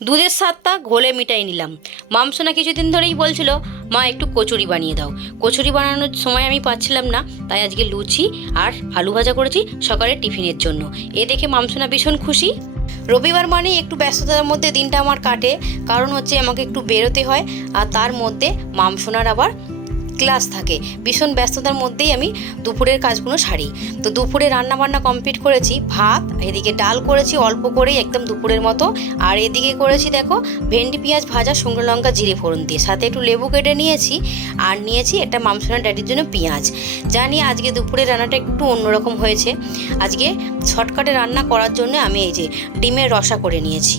দুধের স্বাদটা ঘোলে মিটাই নিলাম। মামসোনা কিছুদিন ধরেই বলছিল মা একটু কচুরি বানিয়ে দাও। কচুরি বানানোর সময় আমি পাচ্ছিলাম না, তাই আজকে লুচি আর আলু ভাজা করেছি সকালের টিফিনের জন্য। এ দেখে মামসোনা ভীষণ খুশি। রবিবার মানেই একটু ব্যস্ততার মধ্যে দিনটা আমার কাটে, কারণ হচ্ছে আমাকে একটু বেরোতে হয়, আর তার মধ্যে মামসোনার আবার ক্লাস থাকে। ভীষণ ব্যস্ততার মধ্যেই আমি দুপুরের কাজগুলো সারি। তো দুপুরে রান্না বান্না কমপ্লিট করেছি, ভাত, এদিকে ডাল করেছি অল্প করেই একদম দুপুরের মতো, আর এদিকে করেছি দেখো ভেন্ডি পেঁয়াজ ভাজা শুকনো লঙ্কা জিরে ফোড়ন দিয়ে, সাথে একটু লেবু কেটে নিয়েছি, আর নিয়েছি একটা মামসোনার ড্যাডির জন্য পেঁয়াজ। জানি আজকে দুপুরের রান্নাটা একটু অন্যরকম হয়েছে। আজকে শর্টকাটে রান্না করার জন্য আমি এই যে ডিমের রসা করে নিয়েছি।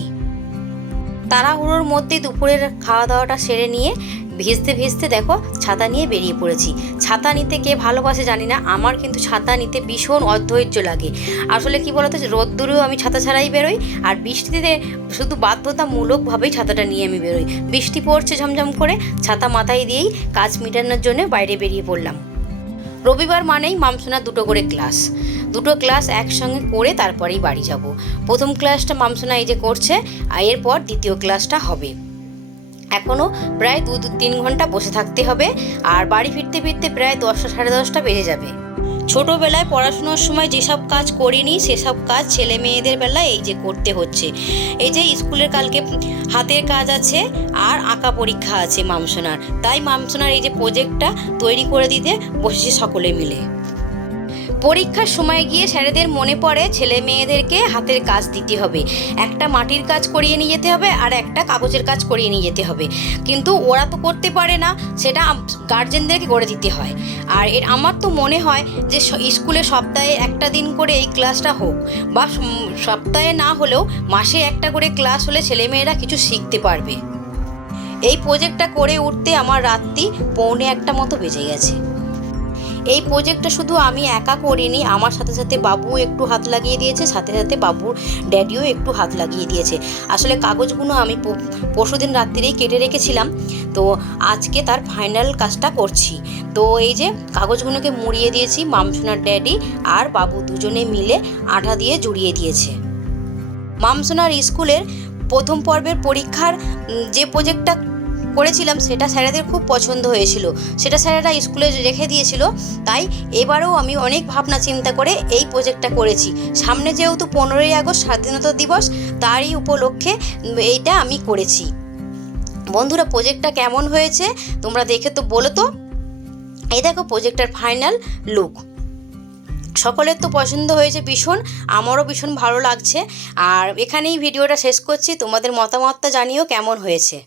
তাড়াহুড়োর মধ্যে দুপুরের খাওয়া দাওয়াটা সেরে নিয়ে ভিজতে ভিজতে দেখো ছাতা নিয়ে বেরিয়ে পড়েছি। ছাতা নিতে কে ভালোবাসে জানি না, আমার কিন্তু ছাতা নিতে ভীষণ অধৈর্য লাগে। আসলে কি বলতো, রোদ্দুরেও আমি ছাতা ছাড়াই বেরোই, আর বৃষ্টিতে শুধু বাধ্যতামূলকভাবেই ছাতাটা নিয়ে আমি বেরোই। বৃষ্টি পড়ছে ঝমঝম করে, ছাতা মাথায় দিয়েই কাজ মেটানোর জন্য বাইরে বেরিয়ে পড়লাম। রবিবার মানেই মামসোনার দুটো করে ক্লাস, দুটো ক্লাস একসঙ্গে করে তারপরেই বাড়ি যাব। প্রথম ক্লাসটা মামসোনা এই যে করছে, আর এরপর দ্বিতীয় ক্লাসটা হবে। এখনও প্রায় 2-3 ঘন্টা বসে থাকতে হবে, আর বাড়ি ফিরতে ফিরতে প্রায় 10টা সাড়ে 10টা বেজে যাবে। ছোটোবেলায় পড়াশোনার সময় যেসব কাজ করিনি সেসব কাজ ছেলে মেয়েদের বেলায় এই যে করতে হচ্ছে। এই যে স্কুলের কালকে হাতের কাজ আছে আর আঁকা পরীক্ষা আছে মামসোনার, তাই মামসোনার এই যে প্রজেক্টটা তৈরি করে দিতে বসেছে সকলে মিলে। পরীক্ষার সময় গিয়ে স্যারেদের মনে পড়ে ছেলে মেয়েদেরকে হাতের কাজ দিতে হবে, একটা মাটির কাজ করিয়ে নিয়ে যেতে হবে আর একটা কাগজের কাজ করিয়ে নিয়ে যেতে হবে, কিন্তু ওরা তো করতে পারে না, সেটা গার্জেনদেরকে করে দিতে হয়। আর আমার তো মনে হয় যে স্কুলে সপ্তাহে একটা দিন করে এই ক্লাসটা হোক, বা সপ্তাহে না হলেও মাসে একটা করে ক্লাস হলে ছেলেমেয়েরা কিছু শিখতে পারবে। এই প্রজেক্টটা করে উঠতে আমার রাত্রি 1:45 মতো বেজে গেছে। এই প্রজেক্টটা শুধু আমি একা করিনি, আমার সাথে সাথে বাবু একটু হাত লাগিয়ে দিয়েছে, সাথে সাথে বাবুর ড্যাডিও একটু হাত লাগিয়ে দিয়েছে। আসলে কাগজগুলো আমি পরশুদিন রাত্রিরেই কেটে রেখেছিলাম, তো আজকে তার ফাইনাল কাজটা করছি। তো এই যে কাগজগুলোকে মুড়িয়ে দিয়েছি, মামসোনার ড্যাডি আর বাবু দুজনে মিলে আঠা দিয়ে জুড়িয়ে দিয়েছে। মামসোনার স্কুলের প্রথম পর্বের পরীক্ষার যে প্রজেক্টটা করেছিলাম সেটা স্যারেদের খুব পছন্দ হয়েছিল, সেটা স্যারেরা স্কুলে রেখে দিয়েছিল, তাই এবারেও আমি অনেক ভাবনা চিন্তা করে এই প্রজেক্টটা করেছি। সামনে যেহেতু 15ই আগস্ট স্বাধীনতা দিবস, তারই উপলক্ষে এইটা আমি করেছি। বন্ধুরা, প্রজেক্টটা কেমন হয়েছে তোমরা দেখে তো বলো তো। এই দেখো প্রজেক্টটার ফাইনাল লুক, সকলের তো পছন্দ হয়েছে ভীষণ, আমারও ভীষণ ভালো লাগছে। আর এখানেই ভিডিওটা শেষ করছি, তোমাদের মতামতটা জানিও কেমন হয়েছে।